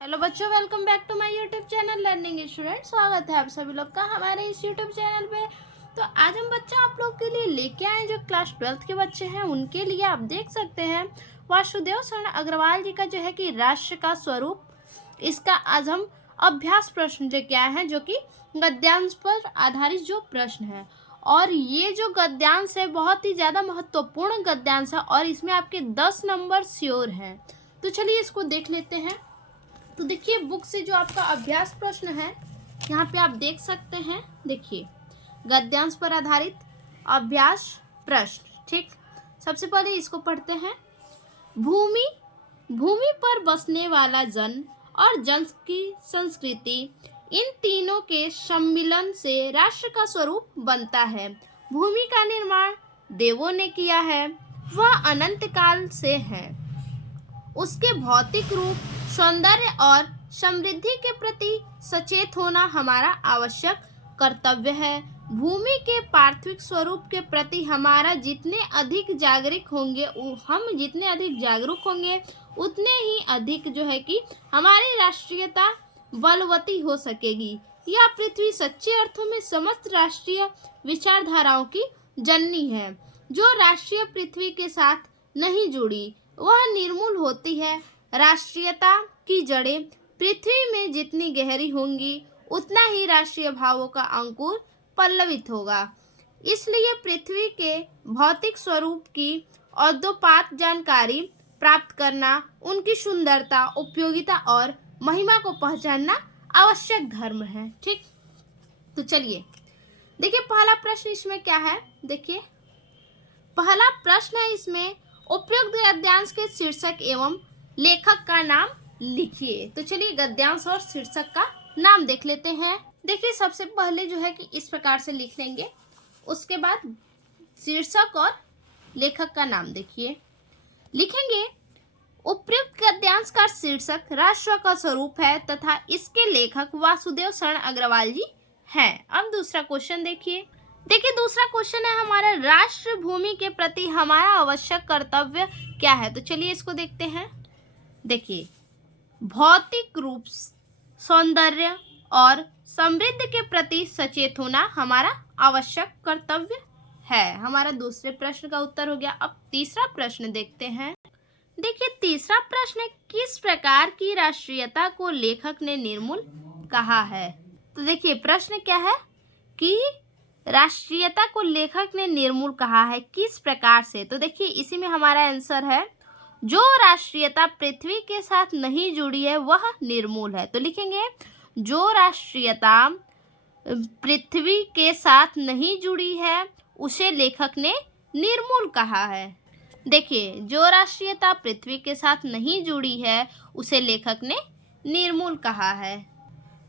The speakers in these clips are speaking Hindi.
हेलो बच्चों, welcome back to my YouTube channel learning student. स्वागत है आप सभी लोग का हमारे इस यूट्यूब चैनल पे। तो आज हम बच्चों आप लोग के लिए लेके आए जो क्लास 12th के बच्चे हैं उनके लिए। आप देख सकते हैं वासुदेव शरण अग्रवाल जी का जो है कि राष्ट्र का स्वरूप, इसका आज हम अभ्यास प्रश्न लेके आए हैं जो कि गद्यांश पर आधारित जो प्रश्न है। और ये जो गद्यांश है बहुत ही ज़्यादा महत्वपूर्ण गद्यांश है और इसमें आपके 10 नंबर श्योर हैं। तो चलिए इसको देख लेते हैं। तो देखिए बुक से जो आपका अभ्यास प्रश्न है यहाँ पे आप देख सकते हैं। देखिए गद्यांश पर आधारित अभ्यास प्रश्न, ठीक। सबसे पहले इसको पढ़ते हैं। भूमि भूमि पर बसने वाला जन और जन की संस्कृति, इन तीनों के सम्मिलन से राष्ट्र का स्वरूप बनता है। भूमि का निर्माण देवों ने किया है, वह अनंत काल से है। उसके भौतिक रूप, सौंदर्य और समृद्धि के प्रति सचेत होना हमारा आवश्यक कर्तव्य है। भूमि के पार्थिव स्वरूप के प्रति हमारा जितने अधिक जागरूक होंगे उतने ही अधिक जो है कि हमारी राष्ट्रीयता बलवती हो सकेगी। यह पृथ्वी सच्चे अर्थों में समस्त राष्ट्रीय विचारधाराओं की जननी है। जो राष्ट्रीय पृथ्वी के साथ नहीं जुड़ी वह निर्मूल होती है। राष्ट्रीयता की जड़ें पृथ्वी में जितनी गहरी होंगी उतना ही राष्ट्रीय भावों का अंकुर पल्लवित होगा। इसलिए पृथ्वी के भौतिक स्वरूप की औद्योपात जानकारी प्राप्त करना, उनकी सुंदरता, उपयोगिता और महिमा को पहचानना आवश्यक धर्म है, ठीक। तो चलिए देखिए पहला प्रश्न इसमें क्या है। देखिए पहला प्रश्न है इसमें, उपयुक्त गद्यांश के शीर्षक एवं लेखक का नाम लिखिए। तो चलिए गद्यांश और शीर्षक का नाम देख लेते हैं। देखिए सबसे पहले जो है कि इस प्रकार से लिख लेंगे, उसके बाद शीर्षक और लेखक का नाम देखिए लिखेंगे। उपयुक्त गद्यांश का शीर्षक राष्ट्र का स्वरूप है तथा इसके लेखक वासुदेव शरण अग्रवाल जी हैं। अब दूसरा क्वेश्चन देखिए दूसरा क्वेश्चन है हमारा, राष्ट्र भूमि के प्रति हमारा आवश्यक कर्तव्य क्या है। तो चलिए इसको देखते हैं। देखिए भौतिक रूप, सौंदर्य और समृद्धि के प्रति सचेत होना हमारा आवश्यक कर्तव्य है। हमारा दूसरे प्रश्न का उत्तर हो गया। अब तीसरा प्रश्न देखते हैं। देखिए तीसरा प्रश्न है, किस प्रकार की राष्ट्रीयता को लेखक ने निर्मूल कहा है। तो देखिए प्रश्न क्या है कि राष्ट्रीयता को लेखक ने निर्मूल कहा है, किस प्रकार से। तो देखिए इसी में हमारा आंसर है, जो राष्ट्रीयता पृथ्वी के साथ नहीं जुड़ी है वह निर्मूल है। तो लिखेंगे जो राष्ट्रीयता पृथ्वी के साथ नहीं जुड़ी है उसे लेखक ने निर्मूल कहा है। देखिए जो राष्ट्रीयता पृथ्वी के साथ नहीं जुड़ी है उसे लेखक ने निर्मूल कहा है।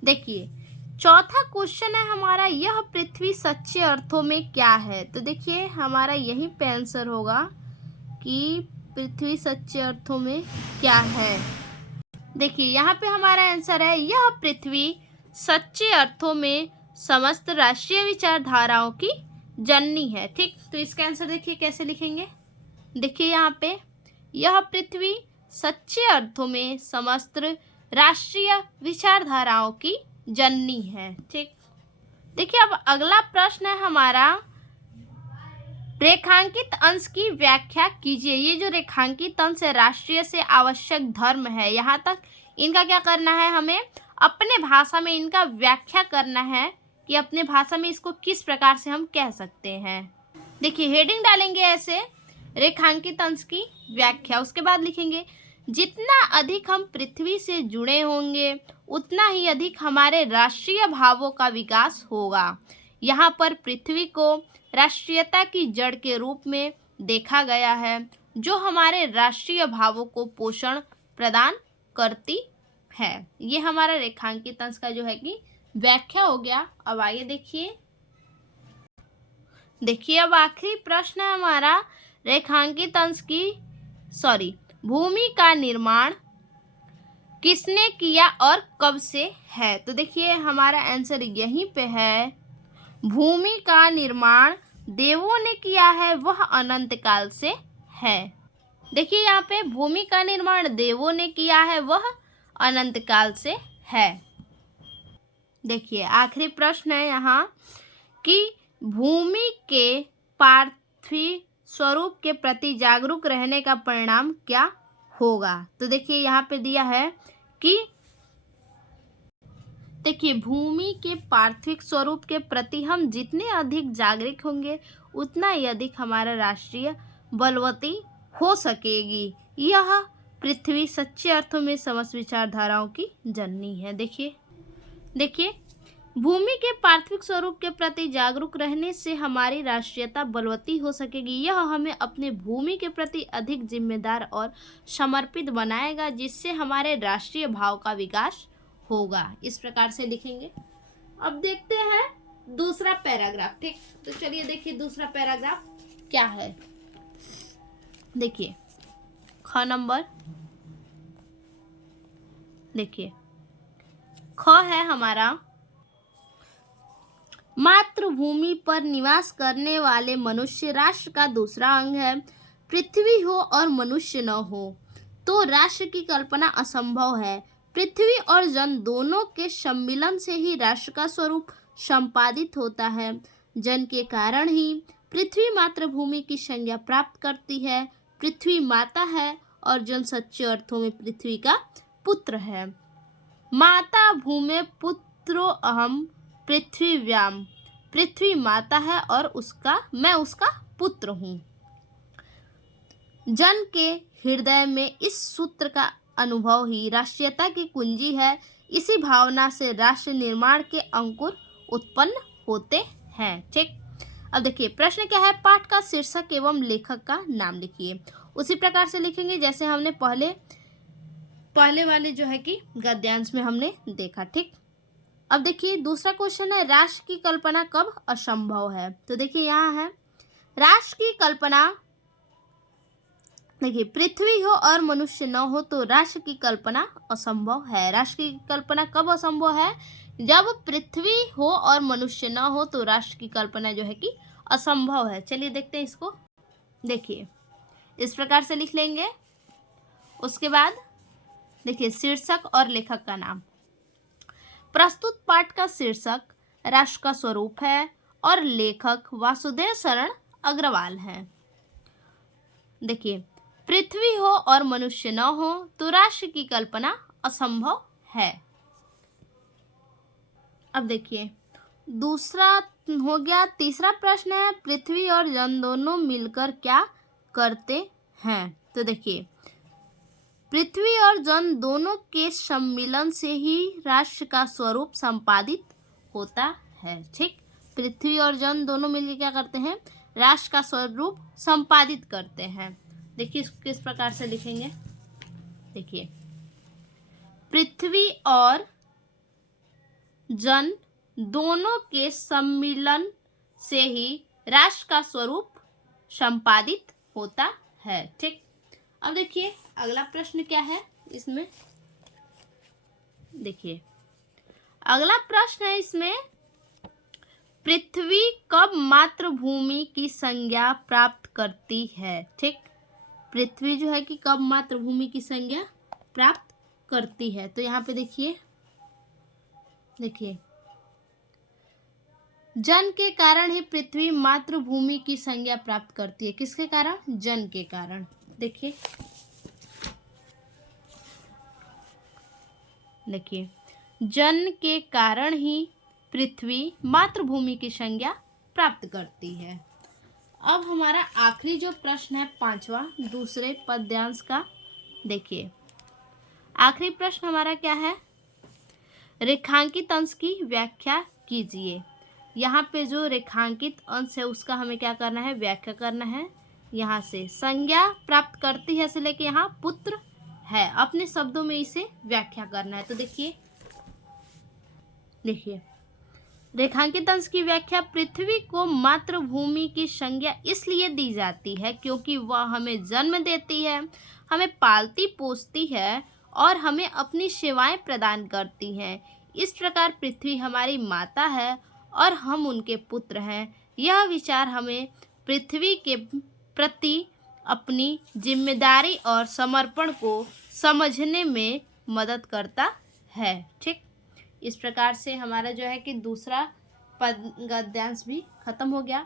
देखिए चौथा क्वेश्चन है हमारा, यह पृथ्वी सच्चे अर्थों में क्या है। तो देखिए हमारा यहीं पे आंसर होगा कि पृथ्वी सच्चे अर्थों में क्या है। देखिए यहाँ पे हमारा आंसर है, यह पृथ्वी सच्चे अर्थों में समस्त राष्ट्रीय विचारधाराओं की जननी है, ठीक। तो इसका आंसर देखिए कैसे लिखेंगे। देखिए यहाँ पे यह पृथ्वी सच्चे अर्थों में समस्त राष्ट्रीय विचारधाराओं की जननी है, ठीक। देखिए अब अगला प्रश्न है हमारा, रेखांकित अंश की व्याख्या कीजिए। ये जो रेखांकित अंश है राष्ट्रीय से आवश्यक धर्म है, यहाँ तक इनका क्या करना है, हमें अपने भाषा में इनका व्याख्या करना है कि अपने भाषा में इसको किस प्रकार से हम कह सकते हैं। देखिए हेडिंग डालेंगे ऐसे, रेखांकित अंश की व्याख्या। उसके बाद लिखेंगे, जितना अधिक हम पृथ्वी से जुड़े होंगे उतना ही अधिक हमारे राष्ट्रीय भावों का विकास होगा। यहाँ पर पृथ्वी को राष्ट्रीयता की जड़ के रूप में देखा गया है जो हमारे राष्ट्रीय भावों को पोषण प्रदान करती है। ये हमारा रेखांकित अंश का जो है कि व्याख्या हो गया। अब आगे देखिए अब आखिरी प्रश्न है हमारा, रेखांकित अंश की भूमि का निर्माण किसने किया और कब से है। तो देखिए हमारा आंसर यहीं पे है, भूमि का निर्माण देवों ने किया है, वह अनंत काल से है। देखिए यहाँ पे भूमि का निर्माण देवों ने किया है, वह अनंत काल से है। देखिए आखिरी प्रश्न है यहाँ कि भूमि के पार्थिव स्वरूप के प्रति जागरूक रहने का परिणाम क्या होगा। तो देखिए यहाँ पे दिया है कि देखिए भूमि के पार्थिव स्वरूप के प्रति हम जितने अधिक जागरूक होंगे उतना ही अधिक हमारा राष्ट्रीय बलवती हो सकेगी। यह पृथ्वी सच्चे अर्थों में समस्त विचारधाराओं की जननी है। देखिए भूमि के पार्थिव स्वरूप के प्रति जागरूक रहने से हमारी राष्ट्रीयता बलवती हो सकेगी। यह हमें अपने भूमि के प्रति अधिक जिम्मेदार और समर्पित बनाएगा, जिससे हमारे राष्ट्रीय भाव का विकास होगा। इस प्रकार से लिखेंगे। अब देखते हैं दूसरा पैराग्राफ। ठीक, तो चलिए देखिए दूसरा पैराग्राफ क्या है। देखिए ख नंबर, देखिए ख है हमारा, मातृभूमि पर निवास करने वाले मनुष्य राष्ट्र का दूसरा अंग है। पृथ्वी हो और मनुष्य न हो तो राष्ट्र की कल्पना असंभव है। पृथ्वी और जन दोनों के सम्मिलन से ही राष्ट्र का स्वरूप संपादित होता है। जन के कारण ही पृथ्वी मातृभूमि की संज्ञा प्राप्त करती है। पृथ्वी माता है और जन सच्चे अर्थों में पृथ्वी का पुत्र है। माता भूमे पुत्रो अहम पृथ्वीव्याम, पृथ्वी माता है और मैं उसका पुत्र हूँ। जन के हृदय में इस सूत्र का अनुभव ही राष्ट्रीयता की कुंजी है। इसी भावना से राष्ट्र निर्माण के अंकुर उत्पन्न होते हैं। ठीक, अब देखिए प्रश्न क्या है, पाठ का शीर्षक एवं लेखक का नाम लिखिए। उसी प्रकार से लिखेंगे जैसे हमने पहले वाले जो है कि गद्यांश में हमने देखा। ठीक, अब देखिए दूसरा क्वेश्चन है, राष्ट्र की कल्पना कब असंभव है। तो देखिए यहाँ है राष्ट्र की कल्पना, देखिए पृथ्वी हो और मनुष्य न हो तो राष्ट्र की कल्पना असंभव है। राष्ट्र की कल्पना कब असंभव है, जब पृथ्वी हो और मनुष्य न हो तो राष्ट्र की कल्पना जो है कि असंभव है। चलिए देखते हैं इसको। देखिए इस प्रकार से लिख लेंगे। उसके बाद देखिए शीर्षक और लेखक का नाम। प्रस्तुत पाठ का शीर्षक राष्ट्र का स्वरूप है और लेखक वासुदेव शरण अग्रवाल हैं। देखिए पृथ्वी हो और मनुष्य न हो तो राष्ट्र की कल्पना असंभव है। अब देखिए दूसरा हो गया। तीसरा प्रश्न है, पृथ्वी और जन दोनों मिलकर क्या करते हैं। तो देखिए पृथ्वी और जन दोनों के सम्मिलन से ही राष्ट्र का स्वरूप संपादित होता है। ठीक, पृथ्वी और जन दोनों मिलकर क्या करते हैं, राष्ट्र का स्वरूप संपादित करते हैं। देखिए किस प्रकार से लिखेंगे। देखिए पृथ्वी और जन दोनों के सम्मिलन से ही राष्ट्र का स्वरूप संपादित होता है। ठीक, अब देखिए अगला प्रश्न क्या है इसमें। देखिए अगला प्रश्न है इसमें, पृथ्वी कब मातृभूमि की संज्ञा प्राप्त करती है। ठीक, पृथ्वी जो है कि कब मातृभूमि की संज्ञा प्राप्त करती है। तो यहाँ पे देखिए जन के कारण ही पृथ्वी मातृभूमि की संज्ञा प्राप्त करती है। किसके कारण, जन के कारण। देखिए जन के कारण ही पृथ्वी मातृभूमि की संज्ञा प्राप्त करती है। अब हमारा आखिरी जो प्रश्न है पांचवा दूसरे पद्यांश का। देखिए आखिरी प्रश्न हमारा क्या है, रेखांकित अंश की व्याख्या कीजिए। यहाँ पे जो रेखांकित अंश है उसका हमें क्या करना है, व्याख्या करना है। यहाँ से संज्ञा प्राप्त करती है से लेके यहाँ पुत्र है, अपने शब्दों में इसे व्याख्या करना है। तो देखिए रेखांकित अंश की व्याख्या, पृथ्वी को मातृभूमि की संज्ञा इसलिए दी जाती है क्योंकि वह हमें जन्म देती है, हमें पालती पोसती है और हमें अपनी सेवाएं प्रदान करती हैं। इस प्रकार पृथ्वी हमारी माता है और हम उनके पुत्र हैं। यह विचार हमें पृथ्वी के प्रति अपनी जिम्मेदारी और समर्पण को समझने में मदद करता है। ठीक, इस प्रकार से हमारा जो है कि दूसरा पद गद्यांश भी खत्म हो गया।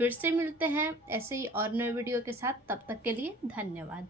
फिर से मिलते हैं ऐसे ही और नए वीडियो के साथ, तब तक के लिए धन्यवाद।